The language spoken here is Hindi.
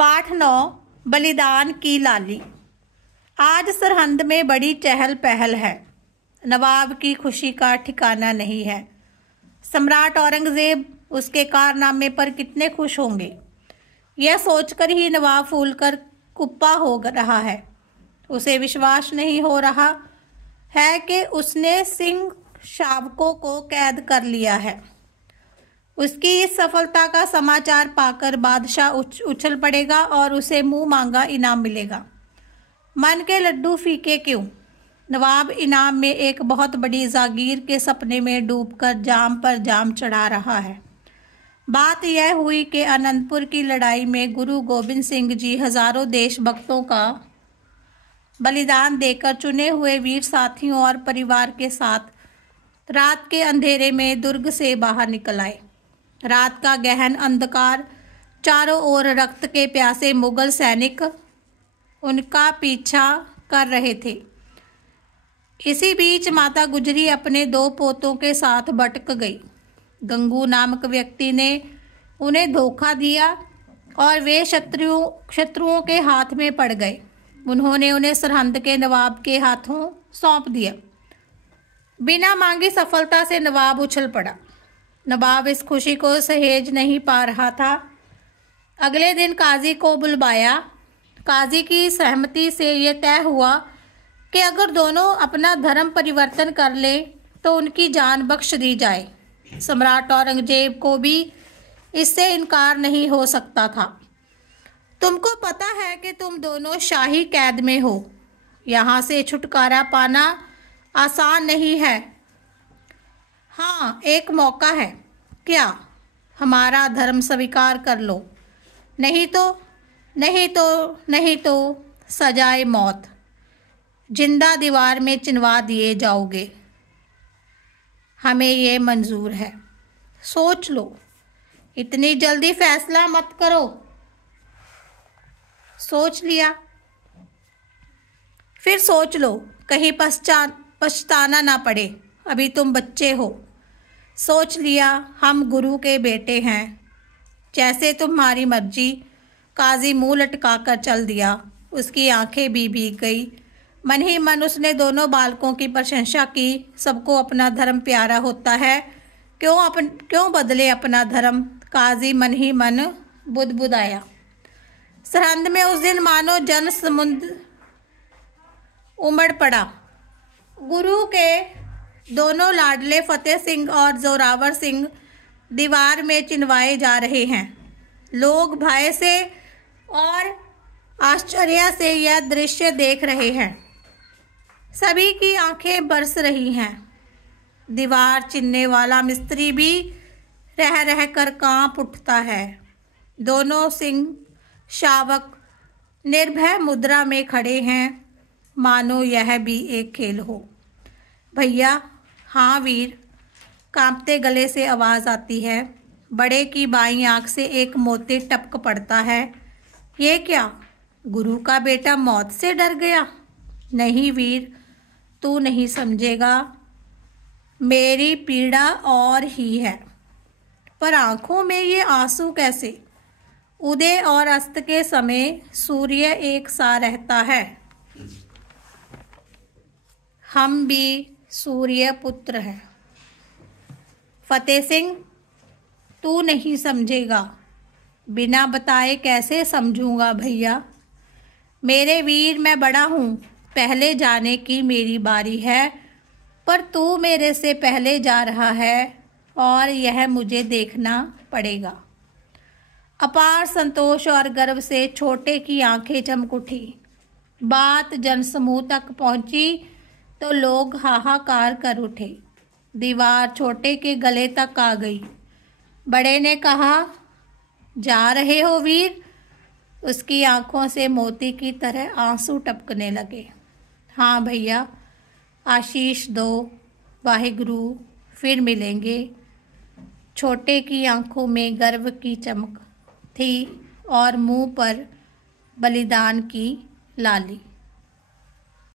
पाठ 9 बलिदान की लाली। आज सरहंद में बड़ी चहल पहल है। नवाब की खुशी का ठिकाना नहीं है। सम्राट औरंगजेब उसके कारनामे पर कितने खुश होंगे, यह सोचकर ही नवाब फूलकर कुप्पा हो रहा है। उसे विश्वास नहीं हो रहा है कि उसने सिंह शावकों को कैद कर लिया है। उसकी इस सफलता का समाचार पाकर बादशाह उछल पड़ेगा और उसे मुंह मांगा इनाम मिलेगा। मन के लड्डू फीके क्यों? नवाब इनाम में एक बहुत बड़ी जागीर के सपने में डूबकर जाम पर जाम चढ़ा रहा है। बात यह हुई कि अनंतपुर की लड़ाई में गुरु गोबिंद सिंह जी हजारों देशभक्तों का बलिदान देकर चुने हुए वीर साथियों और परिवार के साथ रात के अंधेरे में दुर्ग से बाहर निकल आए। रात का गहन अंधकार, चारों ओर रक्त के प्यासे मुगल सैनिक उनका पीछा कर रहे थे। इसी बीच माता गुजरी अपने 2 पोतों के साथ भटक गई। गंगू नामक व्यक्ति ने उन्हें धोखा दिया और वे शत्रुओं के हाथ में पड़ गए। उन्होंने उन्हें सरहंद के नवाब के हाथों सौंप दिया। बिना मांगी सफलता से नवाब उछल पड़ा। नवाब इस खुशी को सहेज नहीं पा रहा था। अगले दिन काजी को बुलवाया। काजी की सहमति से यह तय हुआ कि अगर दोनों अपना धर्म परिवर्तन कर ले तो उनकी जान बख्श दी जाए। सम्राट औरंगजेब को भी इससे इनकार नहीं हो सकता था। तुमको पता है कि तुम दोनों शाही कैद में हो। यहाँ से छुटकारा पाना आसान नहीं है। हाँ, एक मौका है। क्या? हमारा धर्म स्वीकार कर लो, नहीं तो सजाए मौत, जिंदा दीवार में चिनवा दिए जाओगे। हमें ये मंजूर है। सोच लो, इतनी जल्दी फैसला मत करो। सोच लिया? फिर सोच लो, कहीं पछताना ना पड़े। अभी तुम बच्चे हो। सोच लिया, हम गुरु के बेटे हैं। जैसे तुम्हारी मर्जी। काजी मुंह लटका कर चल दिया। उसकी आंखें भी भीग गई। मन ही मन उसने दोनों बालकों की प्रशंसा की। सबको अपना धर्म प्यारा होता है, क्यों बदले अपना धर्म? काजी मन ही मन बुदबुदाया। सरहंद में उस दिन मानो जन समुद्र उमड़ पड़ा। गुरु के दोनों लाडले फतेह सिंह और जोरावर सिंह दीवार में चिनवाए जा रहे हैं। लोग भय से और आश्चर्य से यह दृश्य देख रहे हैं। सभी की आंखें बरस रही हैं। दीवार चिनने वाला मिस्त्री भी रह रह कर कांप उठता है। दोनों सिंह शावक निर्भय मुद्रा में खड़े हैं, मानो यह भी एक खेल हो। भैया। हाँ वीर, कांपते गले से आवाज़ आती है। बड़े की बाईं आंख से एक मोती टपक पड़ता है। ये क्या? गुरु का बेटा मौत से डर गया? नहीं वीर, तू नहीं समझेगा। मेरी पीड़ा और ही है। पर आंखों में ये आंसू कैसे? उदय और अस्त के समय सूर्य एक सा रहता है। हम भी सूर्य पुत्र हैं। फतेह सिंह, तू नहीं समझेगा। बिना बताए कैसे समझूंगा भैया? मेरे वीर, मैं बड़ा हूँ, पहले जाने की मेरी बारी है। पर तू मेरे से पहले जा रहा है और यह मुझे देखना पड़ेगा। अपार संतोष और गर्व से छोटे की आंखें चमक उठी। बात जनसमूह तक पहुंची तो लोग हाहाकार कर उठे। दीवार छोटे के गले तक आ गई। बड़े ने कहा, जा रहे हो वीर? उसकी आंखों से मोती की तरह आंसू टपकने लगे। हाँ भैया, आशीष दो, वाहिगुरु, फिर मिलेंगे। छोटे की आंखों में गर्व की चमक थी और मुंह पर बलिदान की लाली।